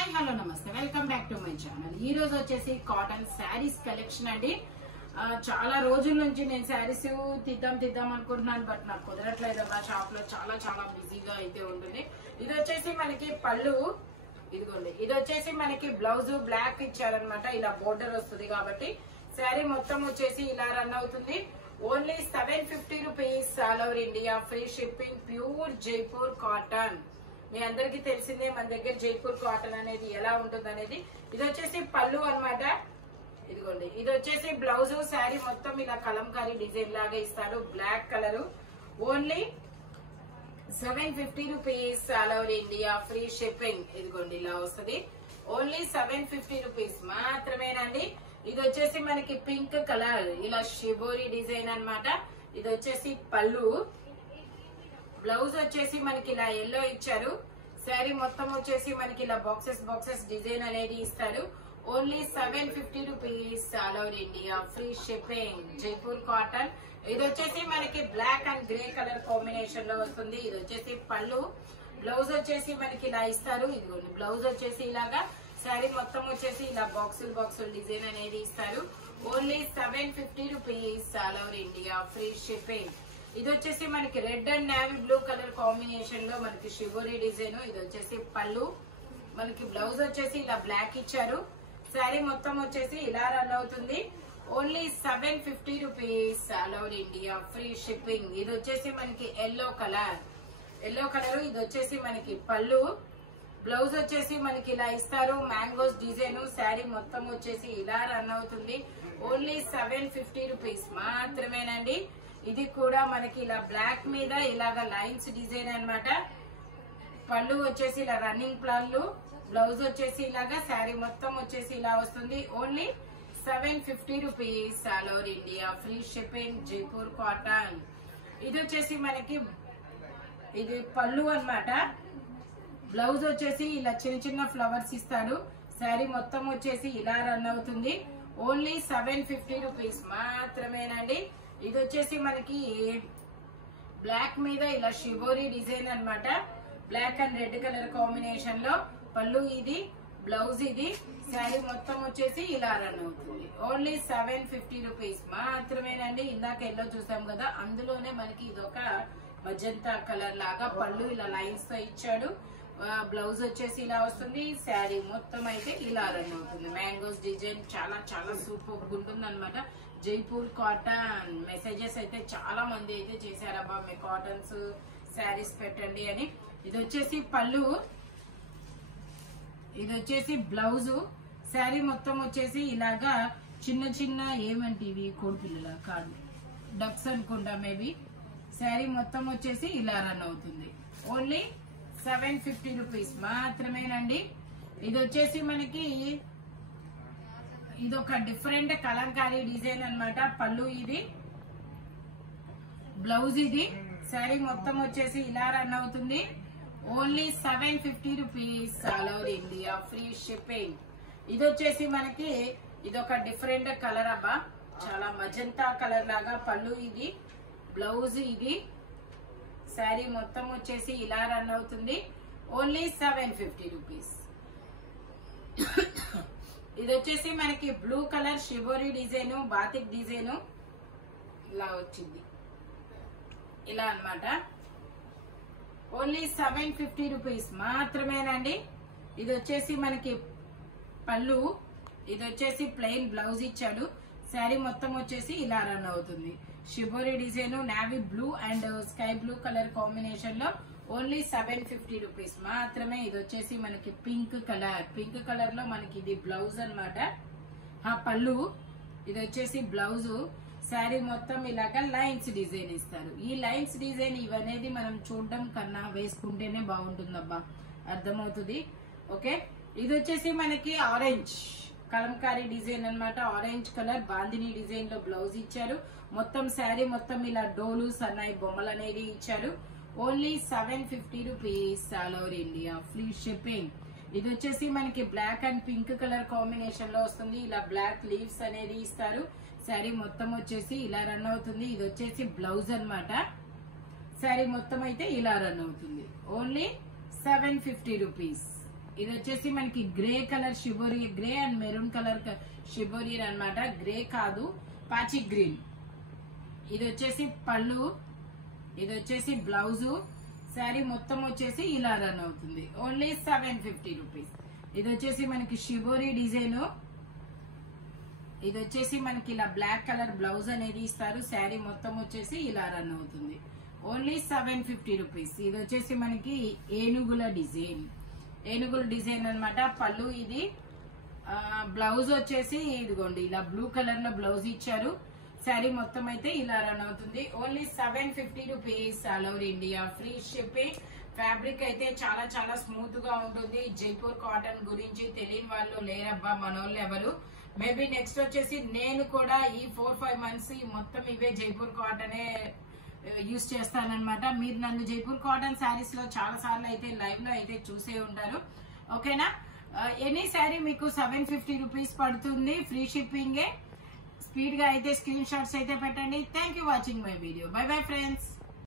Hi hello నమస్తే welcome back to my channel. ఈ రోజు వచ్చేసి కాటన్ శారీస్ కలెక్షన్ అండి. చాలా రోజుల నుంచి నేను శారీస్ తీద్దాం అనుకుంటున్నాను, బట్ నాకు కుదరట్లేదు. మా షాప్ లో చాలా బిజీగా అయితే ఉంటుంది. ఇది వచ్చేసి మనకి పళ్ళు, ఇదిగోండి. ఇది వచ్చేసి మనకి బ్లౌజ్ బ్లాక్ ఇచ్చారనమాట. ఇలా బోర్డర్ వస్తుంది కాబట్టి శారీ మొత్తం వచ్చేసి ఇలా రన్ అవుతుంది. Only 750 rupees, all over India, free shipping, pure Jaipur cotton. మీ అందరికి తెలిసిందే మన దగ్గర జైపూర్ కాటన్ అనేది ఎలా ఉంటుంది అనేది. ఇది వచ్చేసి పళ్ళు అన్నమాట. ఇదిగోండి, ఇది వచ్చేసి బ్లౌజ్. శారీ మొత్తం ఇలా కలంకారీ డిజైన్ లాగా ఇస్తారు, black colour. Only 750 rupees, all over India, free shipping. ఇదిగోండి, ఇలా వస్తుంది. ఓన్లీ 750 రూపీస్ మాత్రమేనండి. ఇది వచ్చేసి మనకి పింక్ కలర్, ఇలా షిబోరి డిజైన్ అన్నమాట. ఇది వచ్చేసి పళ్ళు. బ్లౌజ్ వచ్చేసి మనకి ఇలా ఎల్లో ఇచ్చారు. శారీ మొత్తం వచ్చేసి మనకి ఇలా బాక్సెస్ డిజైన్ అనేది ఇస్తారు. Only 750 rupees, all over India, free shipping, Jaipur cotton. ఇది వచ్చేసి మనకి black and grey colour combination లో వస్తుంది. ఇది వచ్చేసి పళ్ళు. బ్లౌజ్ వచ్చేసి మనకి ఇలా ఇస్తారు. ఇదిగోండి, బ్లౌజ్ వచ్చేసి ఇలాగా. శారీ మొత్తం వచ్చేసి ఇలా బాక్సులు డిజైన్ అనేది ఇస్తారు. Only 750 rupees, all over India, free shipping. ఇది వచ్చేసి మనకి red and navy blue colour combination లో మనకి షిబోరి డిజైన్. ఇది వచ్చేసి పళ్ళు. మనకి బ్లౌజ్ వచ్చేసి ఇలా బ్లాక్ ఇచ్చారు. శారీ మొత్తం వచ్చేసి ఇలా రన్ అవుతుంది. Only 750 rupees, all over India, free shipping. ఇది వచ్చేసి మనకి ఎల్లో కలర్. ఇది వచ్చేసి మనకి పళ్ళు. బ్లౌజ్ వచ్చేసి మనకి ఇలా ఇస్తారు, మ్యాంగోస్ డిజైన్. శారీ మొత్తం వచ్చేసి ఇలా రన్ అవుతుంది. ఓన్లీ 750 రూపీస్ మాత్రమేనండి. ఇది కూడా మనకి ఇలా బ్లాక్ మీద ఇలాగా లైన్స్ డిజైన్ అన్నమాట. పళ్ళు వచ్చేసి ఇలా రన్నింగ్ పళ్ళు. బ్లౌజ్ వచ్చేసి ఇలాగా. శారీ మొత్తం వచ్చేసి ఇలా వస్తుంది. Only 750 rupees, all over India, free shipping, Jaipur cotton. ఇది వచ్చేసి మనకి ఇది పళ్ళు అన్నమాట. బ్లౌజ్ వచ్చేసి ఇలా చిన్న ఫ్లవర్స్ ఇస్తారు. శారీ మొత్తం వచ్చేసి ఇలా రన్ అవుతుంది. ఓన్లీ 750 రూపీస్ మాత్రమేనండి. ఇది వచ్చేసి మనకి బ్లాక్ మీద ఇలా షిబోరి డిజైన్ అన్నమాట. Black and red colour combination లో పళ్ళు ఇది, బ్లౌజ్ ఇది. శారీ మొత్తం వచ్చేసి ఇలా రన్ అవుతుంది. ఓన్లీ 750 రూపీస్ మాత్రమేనండి. ఇందాక ఎల్లో చూసాం కదా, అందులోనే మనకి ఇదొక మజంతా కలర్ లాగా పళ్ళు ఇలా లైన్స్ తో ఇచ్చాడు. బ్లౌజ్ వచ్చేసి ఇలా వస్తుంది. శారీ మొత్తం అయితే ఇలా రన్ అవుతుంది. మ్యాంగోస్ డిజైన్ చాలా సూపర్ ఉంటుంది అనమాట. జైపూర్ కాటన్. మెసేజెస్ అయితే చాలా మంది అయితే చేశారబ్బా, మీ కాటన్స్ శారీస్ పెట్టండి అని. ఇది వచ్చేసి పళ్ళు. ఇది వచ్చేసి బ్లౌజ్. శారీ మొత్తం వచ్చేసి ఇలాగా చిన్న ఏమంటే ఇవి కోడిపిల్లల కాదు, డక్స్ అనుకుంటా మేబీ. శారీ మొత్తం వచ్చేసి ఇలా రన్ అవుతుంది. ఓన్లీ 750 రూపీస్ మాత్రమేనండి. ఇది వచ్చేసి మనకి ఇదొక డిఫరెంట్ కలంకారీ డిజైన్ అన్నమాట. పళ్ళు ఇది, బ్లౌజ్ ఇది. శారీ మొత్తం వచ్చేసి ఇలా రన్ అవుతుంది. Only 750 rupees, all over India, free shipping. ఇది వచ్చేసి మనకి ఇదొక డిఫరెంట్ కలర్ అబ్బా, చాలా మజంతా కలర్ లాగా. పళ్ళు ఇది, బ్లౌజ్ ఇది. శారీ మొత్తం వచ్చేసి ఇలా రన్ అవుతుంది. Only 750 rupees. ఇది వచ్చేసి మనకి blue colour shibori design, batik design ఇలా వచ్చింది, ఇలా అన్నమాట. ఓన్లీ 750 రూపీస్ మాత్రమేనండి. ఇది వచ్చేసి మనకి పళ్ళు. ఇది వచ్చేసి ప్లెయిన్ బ్లౌజ్ ఇచ్చాడు. శారీ మొత్తం వచ్చేసి ఇలా రన్ అవుతుంది. Shibori design, navy blue and sky blue colour combination లో ఓన్లీ 750 రూపీస్ మాత్రమే. ఇది వచ్చేసి మనకి పింక్ కలర్ లో మనకి ఇది బ్లౌజ్ అనమాట. పళ్ళు. ఇది వచ్చేసి బ్లౌజ్. శారీ మొత్తం ఇలాగా లైన్స్ డిజైన్ ఇస్తారు. ఈ లైన్స్ డిజైన్ ఇవనేది మనం చూడడం కన్నా వేసుకుంటేనే బాగుంటుందబ్బా, అర్థమవుతుంది. ఓకే, ఇది వచ్చేసి మనకి ఆరెంజ్ కలంకారీ డిజైన్ అన్నమాట. ఆరెంజ్ కలర్ బాందిని డిజైన్ లో బ్లౌజ్ ఇచ్చారు. మొత్తం శారీ మొత్తం ఇలా డోలు సన్నాయి బొమ్మలు అనేది ఇచ్చారు. Only 750 rupees, all over India, free shipping. ఇది వచ్చేసి మనకి black and pink colour combination లో వస్తుంది. ఇలా బ్లాక్ లీవ్స్ అనేది ఇస్తారు. శారీ మొత్తం వచ్చేసి ఇలా రన్ అవుతుంది. ఇది వచ్చేసి బ్లౌజ్ అన్నమాట. శారీ మొత్తం అయితే ఇలా రన్ అవుతుంది. Only 750 rupees. ఇది వచ్చేసి మనకి grey colour shibori, grey and maroon colour shibori అన్నమాట. గ్రే కాదు, పాచి గ్రీన్. ఇది వచ్చేసి పళ్ళు, ఇది వచ్చేసి బ్లౌజు. శారీ మొత్తం వచ్చేసి ఇలా రన్ అవుతుంది. Only 750 rupees. ఇది వచ్చేసి మనకి షిబోరి డిజైన్. ఇది వచ్చేసి మనకి ఇలా బ్లాక్ కలర్ బ్లౌజ్ అనేది ఇస్తారు. శారీ మొత్తం వచ్చేసి ఇలా రన్ అవుతుంది. Only 750 rupees. ఇది వచ్చేసి మనకి ఏనుగుల డిజైన్, ఏనుగుల డిజైన్ అన్నమాట. పళ్ళు ఇది. బ్లౌజ్ వచ్చేసి ఇదిగోండి ఇలా బ్లూ కలర్ లో బ్లౌజ్ ఇచ్చారు. శారీ మొత్తం అయితే ఇలా రన్ అవుతుంది. Only 750 rupees. All over India free shipping. Fabric అయితే చాలా చాలా స్మూత్ గా ఉంటుంది. జైపూర్ కాటన్ గురించి తెలియని వాళ్ళు లేరబ్బా మనోళ్ళు ఎవరు. మేబీ నెక్స్ట్ వచ్చేసి నేను కూడా ఈ 4-5 మంత్స్ మొత్తం ఇవే జైపూర్ కాటనే యూజ్ చేస్తానన్నమాట. మీరు నన్ను జైపూర్ కాటన్ శారీస్ లో చాలా సార్లు అయితే లైవ్ లో అయితే చూసే ఉంటారు. ఓకేనా? ఎనీ శారీ మీకు 750 రూపీస్ పడుతుంది. ఫ్రీ షిప్పింగే. స్పీడ్ గా అయితే స్క్రీన్ షాట్స్ అయితే పెట్టండి. Thank you watching my video. By bye friends.